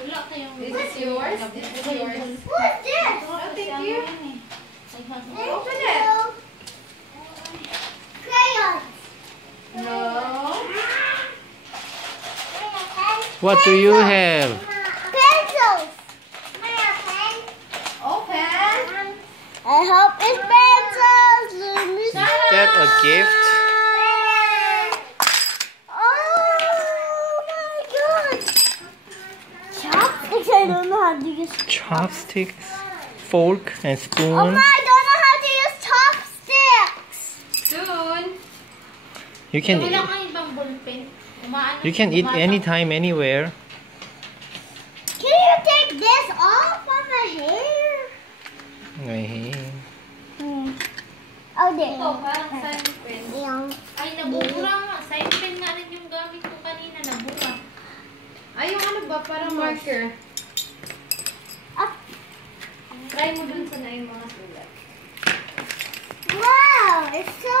Is this yours? This is yours. What's this? Oh, thank you. Open it. Crayons. No. What do you have? Pencils. Open. I hope it's pencils. Is that a gift? Oh my god. Chopsticks. I don't know how to use Chopsticks, fork, and Oh spoon. my, I don't know how to use chopsticks. Soon. You can eat anytime, anywhere. Can you take this off on my hair? Hey. Oh, there. Ito, parang sign pen. Yung. Ay, nabura nga. Sign pen nga rin yung gamit ko kanina. Nabura. Ay, yung ano ba? Parang marker. Ah. Try mo dun sa na yung mga sulat. Wow, it's so